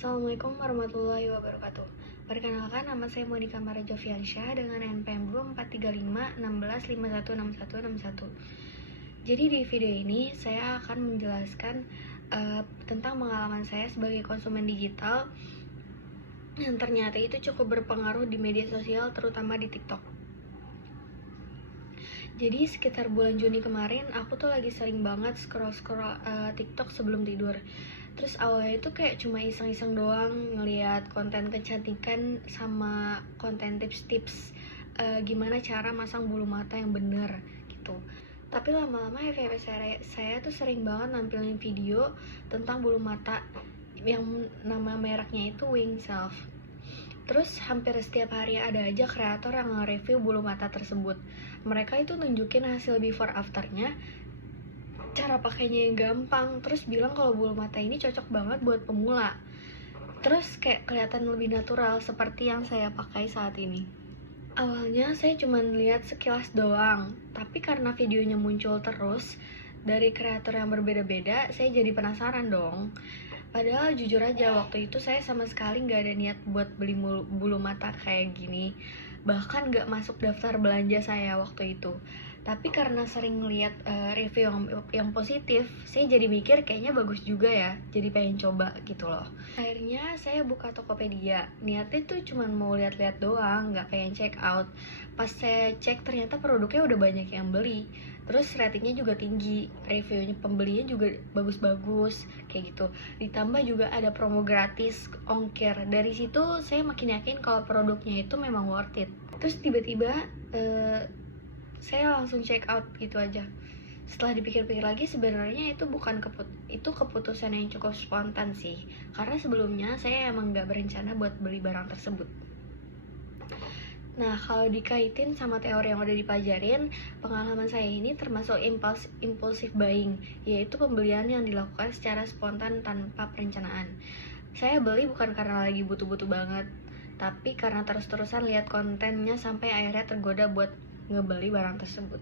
Assalamualaikum warahmatullahi wabarakatuh. Perkenalkan, nama saya Monica Mara Joviansyah dengan NPM 243516516161. Jadi di video ini saya akan menjelaskan tentang pengalaman saya sebagai konsumen digital yang ternyata itu cukup berpengaruh di media sosial, terutama di TikTok. Jadi sekitar bulan Juni kemarin, aku tuh lagi sering banget scroll-scroll TikTok sebelum tidur. Terus awalnya itu kayak cuma iseng-iseng doang ngelihat konten kecantikan sama konten tips-tips gimana cara masang bulu mata yang bener gitu. Tapi lama-lama FYP saya tuh sering banget nampilin video tentang bulu mata yang nama mereknya itu Wing Self. Terus hampir setiap hari ada aja kreator yang nge-review bulu mata tersebut. Mereka itu nunjukin hasil before afternya, cara pakainya yang gampang, terus bilang kalau bulu mata ini cocok banget buat pemula. Terus kayak kelihatan lebih natural seperti yang saya pakai saat ini. Awalnya saya cuma lihat sekilas doang, tapi karena videonya muncul terus dari kreator yang berbeda-beda, saya jadi penasaran dong. Padahal jujur aja waktu itu saya sama sekali nggak ada niat buat beli bulu mata kayak gini. Bahkan nggak masuk daftar belanja saya waktu itu. Tapi karena sering lihat review yang positif, saya jadi mikir kayaknya bagus juga ya. Jadi pengen coba gitu loh. Akhirnya saya buka Tokopedia. Niatnya tuh cuma mau lihat-lihat doang, nggak pengen check out. Pas saya cek ternyata produknya udah banyak yang beli. Terus ratingnya juga tinggi, reviewnya pembelinya juga bagus-bagus kayak gitu. Ditambah juga ada promo gratis ongkir. Dari situ saya makin yakin kalau produknya itu memang worth it. Terus tiba-tiba saya langsung check out gitu aja. Setelah dipikir-pikir lagi, sebenarnya itu bukan keputusan yang cukup spontan sih. Karena sebelumnya saya emang nggak berencana buat beli barang tersebut. Nah, kalau dikaitin sama teori yang udah dipajarin, pengalaman saya ini termasuk impulsive buying, yaitu pembelian yang dilakukan secara spontan tanpa perencanaan. Saya beli bukan karena lagi butuh-butuh banget, tapi karena terus-terusan lihat kontennya sampai akhirnya tergoda buat ngebeli barang tersebut.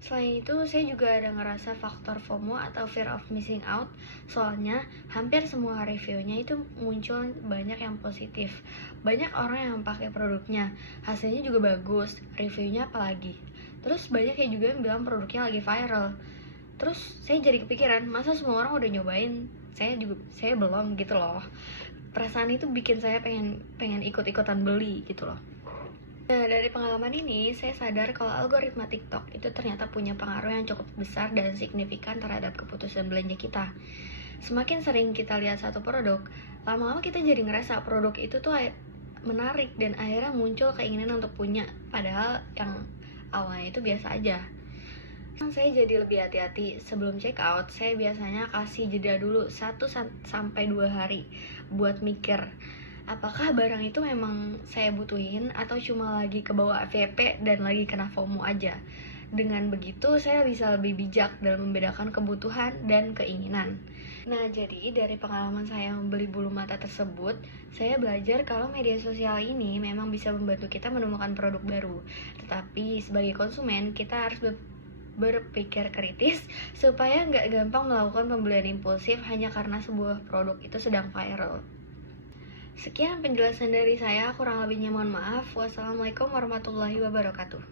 Selain itu, saya juga ada ngerasa faktor FOMO atau fear of missing out. Soalnya, hampir semua reviewnya itu muncul banyak yang positif. Banyak orang yang pakai produknya, hasilnya juga bagus, reviewnya apalagi. Terus banyak yang juga yang bilang produknya lagi viral. Terus saya jadi kepikiran, masa semua orang udah nyobain? Saya belum gitu loh. Perasaan itu bikin saya pengen ikut-ikutan beli gitu loh. Nah, dari pengalaman ini, saya sadar kalau algoritma TikTok itu ternyata punya pengaruh yang cukup besar dan signifikan terhadap keputusan belanja kita. Semakin sering kita lihat satu produk, lama-lama kita jadi ngerasa produk itu tuh menarik dan akhirnya muncul keinginan untuk punya, padahal yang awalnya itu biasa aja. Saya jadi lebih hati-hati. Sebelum check out, saya biasanya kasih jeda dulu 1-2 hari buat mikir apakah barang itu memang saya butuhin atau cuma lagi kebawa FYP dan lagi kena FOMO aja. Dengan begitu, saya bisa lebih bijak dalam membedakan kebutuhan dan keinginan. Nah, jadi dari pengalaman saya membeli bulu mata tersebut, saya belajar kalau media sosial ini memang bisa membantu kita menemukan produk baru. Tetapi sebagai konsumen, kita harus berpikir kritis supaya nggak gampang melakukan pembelian impulsif hanya karena sebuah produk itu sedang viral. Sekian penjelasan dari saya, kurang lebihnya mohon maaf. Wassalamualaikum warahmatullahi wabarakatuh.